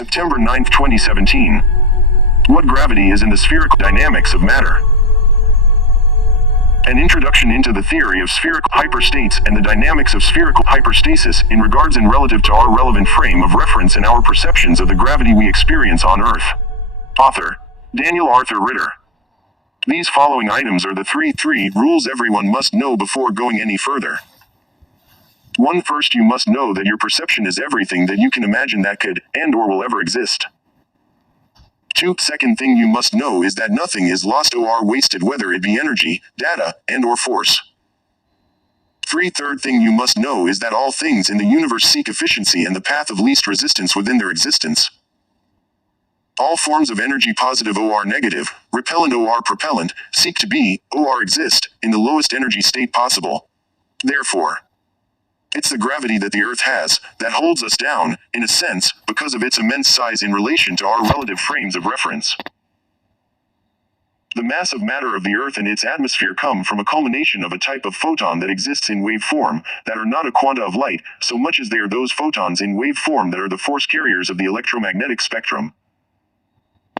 September 9, 2017. What gravity is in the spherical dynamics of matter. An introduction into the theory of spherical hyperstates and the dynamics of spherical hypostasis in regards and relative to our relevant frame of reference and our perceptions of the gravity we experience on Earth. Author, Daniel Arthur Ritter. These following items are the three rules everyone must know before going any further. 1. First, you must know that your perception is everything that you can imagine that could, and or will ever exist. 2. Second thing you must know is that nothing is lost or wasted, whether it be energy, data, and or force. 3. Third thing you must know is that all things in the universe seek efficiency and the path of least resistance within their existence. All forms of energy, positive or negative, repellent or propellant, seek to be, or exist, in the lowest energy state possible. Therefore, it's the gravity that the Earth has that holds us down, in a sense, because of its immense size in relation to our relative frames of reference. The mass of matter of the Earth and its atmosphere come from a culmination of a type of photon that exists in wave form, that are not a quanta of light, so much as they are those photons in wave form that are the force carriers of the electromagnetic spectrum.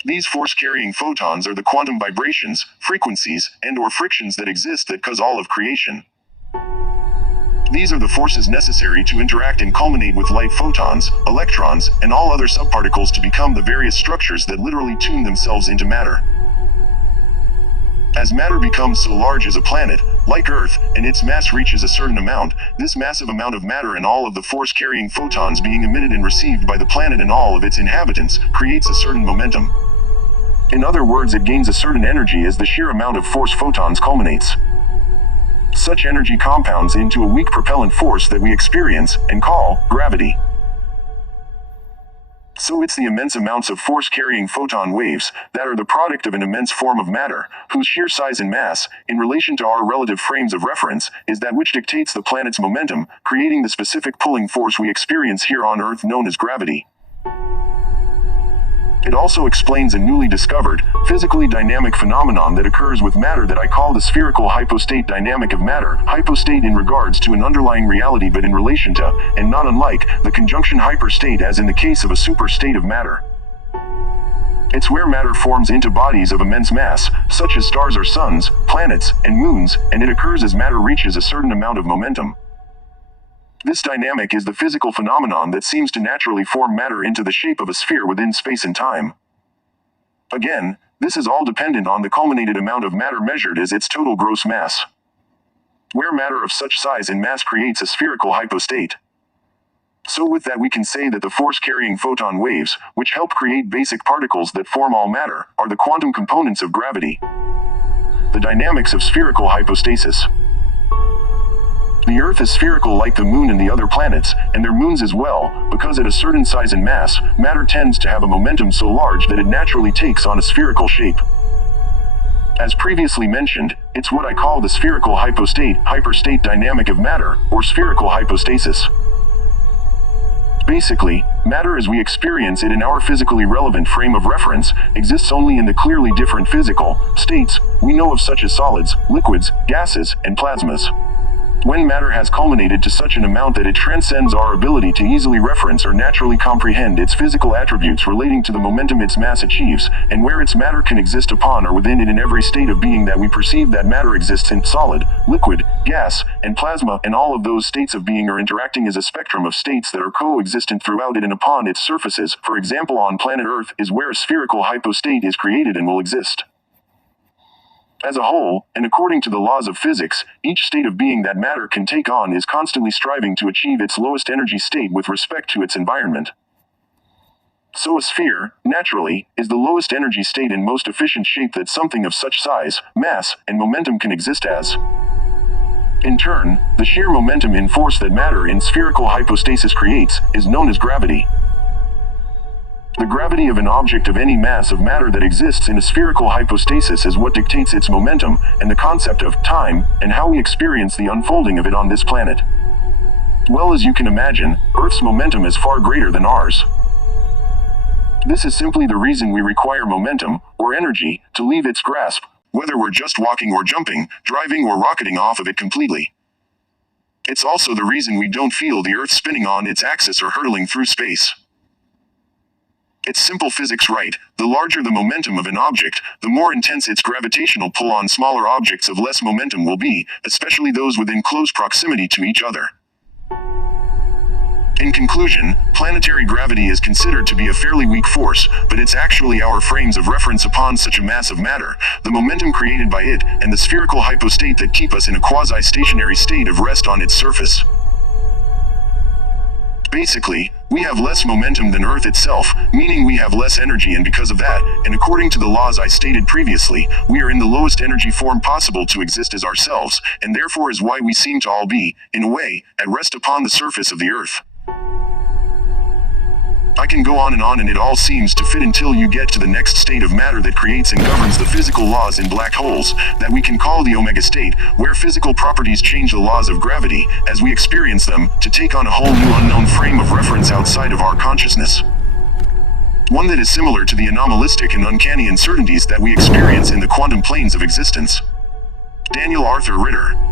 These force-carrying photons are the quantum vibrations, frequencies, and or frictions that exist that cause all of creation. These are the forces necessary to interact and culminate with light photons, electrons, and all other subparticles to become the various structures that literally tune themselves into matter. As matter becomes so large as a planet, like Earth, and its mass reaches a certain amount, this massive amount of matter and all of the force-carrying photons being emitted and received by the planet and all of its inhabitants, creates a certain momentum. In other words, it gains a certain energy as the sheer amount of force photons culminates. Such energy compounds into a weak propellant force that we experience and call gravity. So it's the immense amounts of force-carrying photon waves that are the product of an immense form of matter, whose sheer size and mass, in relation to our relative frames of reference, is that which dictates the planet's momentum, creating the specific pulling force we experience here on Earth known as gravity. It also explains a newly discovered, physically dynamic phenomenon that occurs with matter that I call the spherical hypostate dynamic of matter, hypostate in regards to an underlying reality but in relation to, and not unlike, the conjunction hyperstate as in the case of a superstate of matter. It's where matter forms into bodies of immense mass, such as stars or suns, planets, and moons, and it occurs as matter reaches a certain amount of momentum. This dynamic is the physical phenomenon that seems to naturally form matter into the shape of a sphere within space and time. Again, this is all dependent on the culminated amount of matter measured as its total gross mass. Where matter of such size and mass creates a spherical hypostate. So with that we can say that the force-carrying photon waves, which help create basic particles that form all matter, are the quantum components of gravity. The dynamics of spherical hypostasis. The Earth is spherical like the Moon and the other planets, and their moons as well, because at a certain size and mass, matter tends to have a momentum so large that it naturally takes on a spherical shape. As previously mentioned, it's what I call the spherical hyperstate dynamic of matter, or spherical hypostasis. Basically, matter as we experience it in our physically relevant frame of reference, exists only in the clearly different physical states we know of, such as solids, liquids, gases, and plasmas. When matter has culminated to such an amount that it transcends our ability to easily reference or naturally comprehend its physical attributes relating to the momentum its mass achieves, and where its matter can exist upon or within it in every state of being that we perceive that matter exists in, solid, liquid, gas, and plasma, and all of those states of being are interacting as a spectrum of states that are coexistent throughout it and upon its surfaces, for example on planet Earth, is where a spherical hypostate is created and will exist. As a whole, and according to the laws of physics, each state of being that matter can take on is constantly striving to achieve its lowest energy state with respect to its environment. So a sphere, naturally, is the lowest energy state and most efficient shape that something of such size, mass, and momentum can exist as. In turn, the sheer momentum in force that matter in spherical hypostasis creates, is known as gravity. The gravity of an object of any mass of matter that exists in a spherical hypostasis is what dictates its momentum, and the concept of time, and how we experience the unfolding of it on this planet. Well, as you can imagine, Earth's momentum is far greater than ours. This is simply the reason we require momentum, or energy, to leave its grasp, whether we're just walking or jumping, driving or rocketing off of it completely. It's also the reason we don't feel the Earth spinning on its axis or hurtling through space. It's simple physics, right? The larger the momentum of an object, the more intense its gravitational pull on smaller objects of less momentum will be, especially those within close proximity to each other. In conclusion, planetary gravity is considered to be a fairly weak force, but it's actually our frames of reference upon such a mass of matter, the momentum created by it, and the spherical hypostate that keep us in a quasi-stationary state of rest on its surface. Basically, we have less momentum than Earth itself, meaning we have less energy, and because of that, and according to the laws I stated previously, we are in the lowest energy form possible to exist as ourselves, and therefore is why we seem to all be, in a way, at rest upon the surface of the Earth. I can go on and it all seems to fit until you get to the next state of matter that creates and governs the physical laws in black holes, that we can call the omega state, where physical properties change the laws of gravity, as we experience them, to take on a whole new unknown frame of reference outside of our consciousness. One that is similar to the anomalistic and uncanny uncertainties that we experience in the quantum planes of existence. Daniel Arthur Ritter.